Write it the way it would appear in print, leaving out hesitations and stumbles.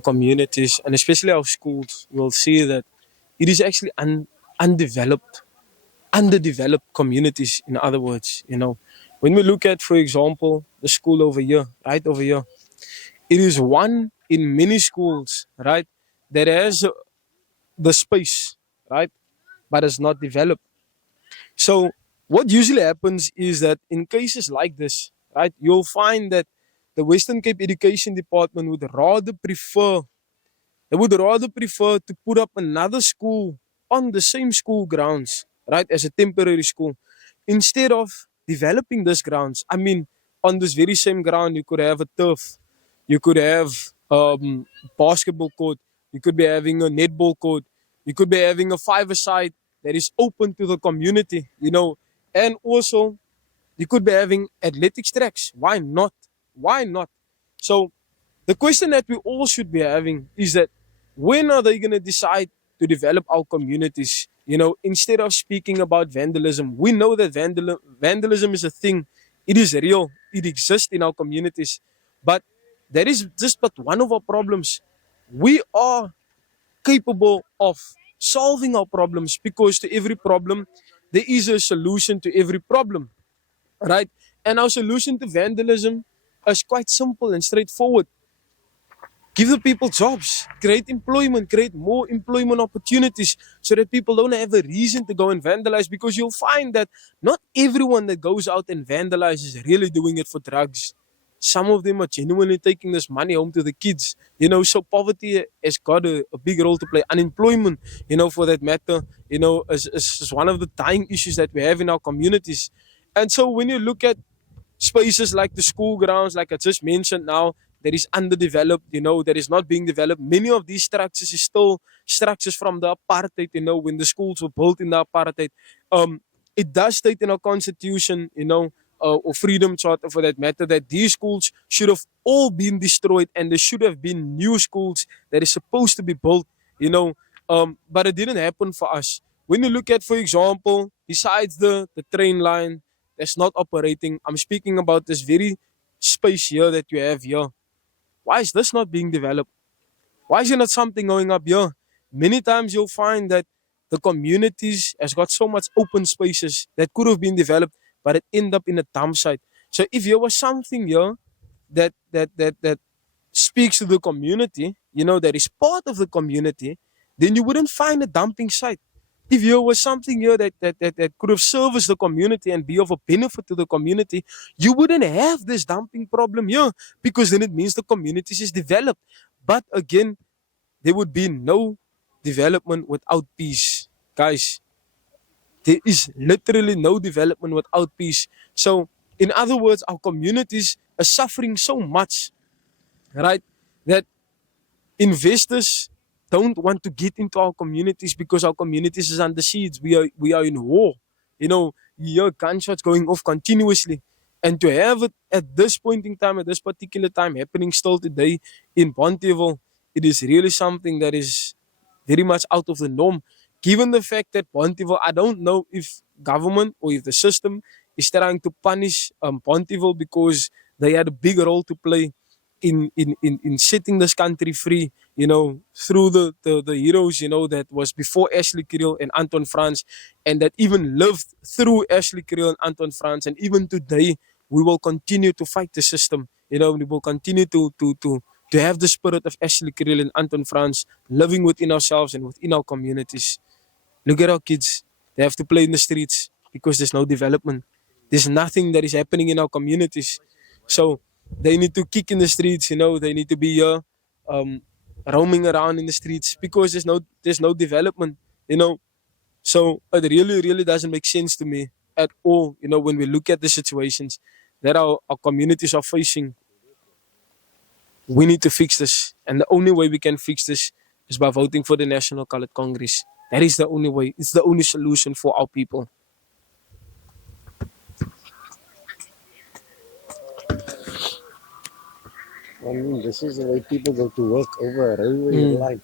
communities and especially our schools, we'll see that it is actually undeveloped, underdeveloped communities. In other words, when we look at, for example, the school over here, right over here, it is one in many schools, right, that has the space, right, but is not developed. So what usually happens is that in cases like this, right, you'll find that the Western Cape Education Department would rather prefer to put up another school on the same school grounds, right, as a temporary school, instead of developing this grounds. I mean, on this very same ground, you could have a turf, you could have basketball court, you could be having a netball court, you could be having a five-a-side that is open to the community, and also you could be having athletics tracks. Why not? Why not? So the question that we all should be having is that when are they going to decide to develop our communities? Instead of speaking about vandalism, we know that vandalism is a thing. It is real. It exists in our communities. But that is just but one of our problems. We are capable of solving our problems because to every problem, there is a solution to every problem, right? And our solution to vandalism is quite simple and straightforward. Give the people jobs, create employment, create more employment opportunities so that people don't have a reason to go and vandalize, because you'll find that not everyone that goes out and vandalizes is really doing it for drugs. Some of them are genuinely taking this money home to the kids. So poverty has got a big role to play. Unemployment, for that matter, is one of the dying issues that we have in our communities. And so when you look at spaces like the school grounds, like I just mentioned now, that is underdeveloped, that is not being developed. Many of these structures is still structures from the apartheid, when the schools were built in the apartheid. It does state in our constitution, or freedom charter for that matter, that these schools should have all been destroyed and there should have been new schools that is supposed to be built, but it didn't happen for us. When you look at, for example, besides the train line that's not operating, I'm speaking about this very space here that you have here. Why is this not being developed? Why is there not something going up here? Many times you'll find that the communities has got so much open spaces that could have been developed, but it end up in a dump site. So if there was something here that speaks to the community, that is part of the community, then you wouldn't find a dumping site. If there was something here that could have serviced the community and be of a benefit to the community, you wouldn't have this dumping problem here, because then it means the communities is developed. But again, there would be no development without peace. Guys, there is literally no development without peace. So, in other words, our communities are suffering so much, right, that investors don't want to get into our communities because our communities is under siege. We are in war. You hear gunshots going off continuously. And to have it at this point in time, at this particular time, happening still today in Bonteheuwel, it is really something that is very much out of the norm. Given the fact that Bonteheuwel, I don't know if government or if the system is trying to punish Bonteheuwel because they had a big role to play in setting this country free, through the heroes, that was before Ashley Kriel and Anton Franz, and that even lived through Ashley Kriel and Anton Franz. And even today, we will continue to fight the system. We will continue to have the spirit of Ashley Kriel and Anton Franz living within ourselves and within our communities. Look at our kids. They have to play in the streets because there's no development. There's nothing that is happening in our communities. So they need to kick in the streets, they need to be here, roaming around in the streets because there's no development, So it really, really doesn't make sense to me at all, when we look at the situations that our communities are facing. We need to fix this. And the only way we can fix this is by voting for the National Colored Congress. That is the only way. It's the only solution for our people. I mean, this is the way people go to work over a railway line.